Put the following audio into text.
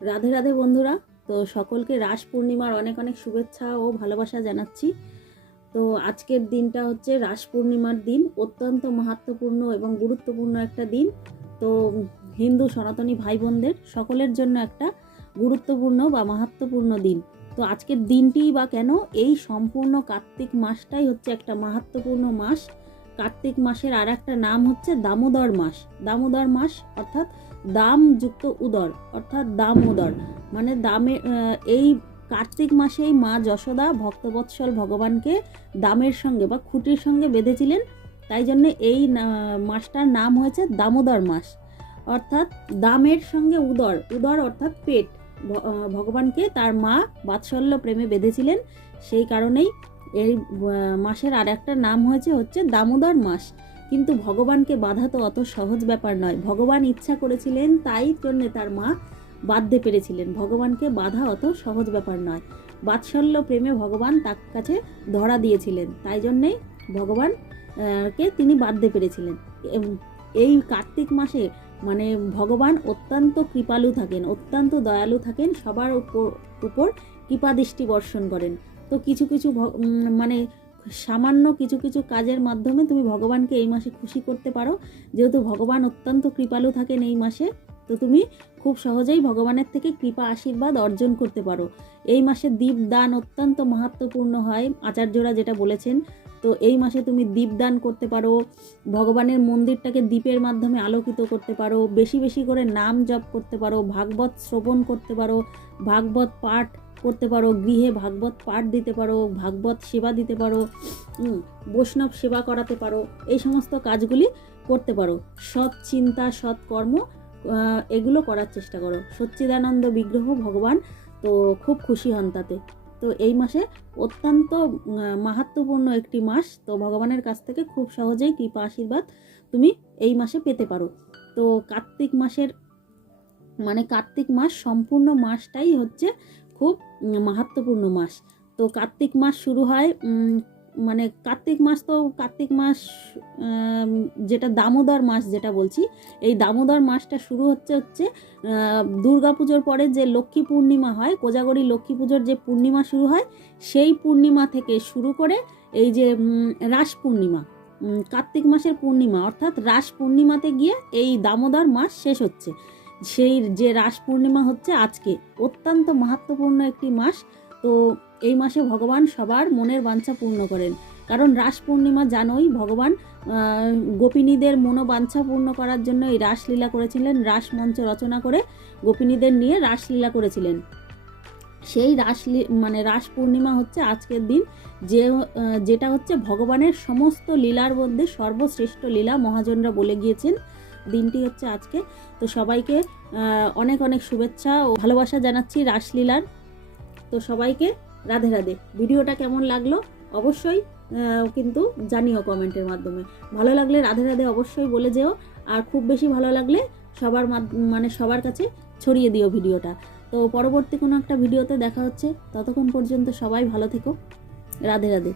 রাধে রাধে বন্ধুরা। তো সকলকে রাস পূর্ণিমার অনেক অনেক শুভেচ্ছা ও ভালোবাসা জানাচ্ছি। তো আজকের দিনটা হচ্ছে রাস পূর্ণিমার দিন, অত্যন্ত মাহাত্মপূর্ণ এবং গুরুত্বপূর্ণ একটা দিন। তো হিন্দু সনাতনী ভাই বোনদের সকলের জন্য একটা গুরুত্বপূর্ণ বা মাহাত্মপূর্ণ দিন। তো আজকের দিনটি বা কেন এই সম্পূর্ণ কার্তিক মাসটাই হচ্ছে একটা মাহাত্মপূর্ণ মাস। কার্তিক মাসের আর একটা নাম হচ্ছে দামোদর মাস। দামোদর মাস অর্থাৎ দাম যুক্ত উদর, অর্থাৎ দাম উদর মানে দামে এই কার্তিক মাসেই মা যশোদা ভক্তবৎসল ভগবানকে দামের সঙ্গে বা খুঁটির সঙ্গে বেঁধেছিলেন। তাই জন্য এই মাসটার নাম হয়েছে দামোদর মাস। অর্থাৎ দামের সঙ্গে উদর উদর অর্থাৎ পেট। ভগবানকে তার মা বাৎসল্য প্রেমে বেঁধেছিলেন। সেই কারণেই এই মাসের আর একটা নাম হয়েছে হচ্ছে দামোদর মাস। কিন্তু ভগবানকে বাধা তো অত সহজ ব্যাপার নয়। ভগবান ইচ্ছা করেছিলেন, তাই জন্যে তার মা বাঁধতে পেরেছিলেন। ভগবানকে বাধা অত সহজ ব্যাপার নয়। বাৎসল্য প্রেমে ভগবান তার কাছে ধরা দিয়েছিলেন। তাই জন্যেই ভগবান কে তিনি বাঁধতে পেরেছিলেন। এই কার্তিক মাসে মানে ভগবান অত্যন্ত কৃপালু থাকেন, অত্যন্ত দয়ালু থাকেন, সবার উপর উপর কৃপা দৃষ্টি বর্ষণ করেন। তো কিছু কিছু মানে সামান্য কিছু কিছু কাজের মাধ্যমে তুমি ভগবানকে এই মাসে খুশি করতে পারো। যেহেতু ভগবান অত্যন্ত কৃপালু থাকেন এই মাসে, তো তুমি খুব সহজেই ভগবানের থেকে কৃপা, আশীর্বাদ অর্জন করতে পারো। এই মাসে দীপদান অত্যন্ত মাহাত্মপূর্ণ হয়, আচার্যরা যেটা বলেছেন। তো এই মাসে তুমি দীপদান করতে পারো, ভগবানের মন্দিরটাকে দীপের মাধ্যমে আলোকিত করতে পারো, বেশি বেশি করে নাম জপ করতে পারো, ভাগবত শ্রবণ করতে পারো, ভাগবত পাঠ করতে পারো গৃহে ভাগবত পাঠ দিতে পারো ভাগবত সেবা দিতে পারো বৈষ্ণব সেবা করাতে পারো এই সমস্ত কাজগুলি করতে পারো। সৎ চিন্তা সৎ কর্ম এগুলো করার চেষ্টা করো। সচ্চিদানন্দ বিগ্রহ ভগবান তো খুব খুশি হন তাতে। তো এই মাসে অত্যন্ত আহ, মাহাত্ম্যপূর্ণ একটি মাস তো ভগবানের কাছ থেকে খুব সহজেই কৃপা আশীর্বাদ তুমি এই মাসে পেতে পারো। তো কার্তিক মাসের মানে কার্তিক মাস সম্পূর্ণ মাসটাই হচ্ছে খুব উম, মাহাত্ম্যপূর্ণ মাস। তো কার্তিক মাস শুরু হয় মানে কার্তিক মাস তো কার্তিক মাস যেটা দামোদর মাস যেটা বলছি এই দামোদর মাসটা শুরু হচ্ছে হচ্ছে দুর্গা পুজোর পরে যে লক্ষ্মী পূর্ণিমা হয় কোজাগরী লক্ষ্মী পুজোর যে পূর্ণিমা শুরু হয় সেই পূর্ণিমা থেকে শুরু করে এই যে রাস পূর্ণিমা কার্তিক মাসের পূর্ণিমা অর্থাৎ রাস পূর্ণিমাতে গিয়ে এই দামোদর মাস শেষ হচ্ছে। সেই যে রাস পূর্ণিমা হচ্ছে আজকে, অত্যন্ত মাহাত্মপূর্ণ একটি মাস। তো এই মাসে ভগবান সবার মনের বাঞ্ছা পূর্ণ করেন। কারণ রাস পূর্ণিমা জানোই, ভগবান গোপিনীদের মনোবাঞ্ছা পূর্ণ করার জন্য এই রাসলীলা করেছিলেন, রাস মঞ্চ রচনা করে গোপিনীদের নিয়ে রাসলীলা করেছিলেন। সেই রাস মানে রাস পূর্ণিমা হচ্ছে আজকের দিন, যে যেটা হচ্ছে ভগবানের সমস্ত লীলার মধ্যে সর্বশ্রেষ্ঠ লীলা মহাজনরা বলে গিয়েছেন। দিনটি হচ্ছে আজকে। তো সবাইকে অনেক অনেক শুভেচ্ছা ও ভালোবাসা জানাচ্ছি রাসলীলার। তো সবাইকে রাধে রাধে। ভিডিওটা কেমন লাগল? অবশ্যই কিন্তু জানিও কমেন্টের মাধ্যমে। ভালো লাগলে রাধে রাধে অবশ্যই বলে যেও। আর খুব বেশি ভালো লাগলে সবার মানে সবার কাছে ছড়িয়ে দিও ভিডিওটা। তো পরবর্তী কোনো একটা ভিডিওতে দেখা হচ্ছে। ততক্ষণ পর্যন্ত সবাই ভালো থেকো। রাধে রাধে।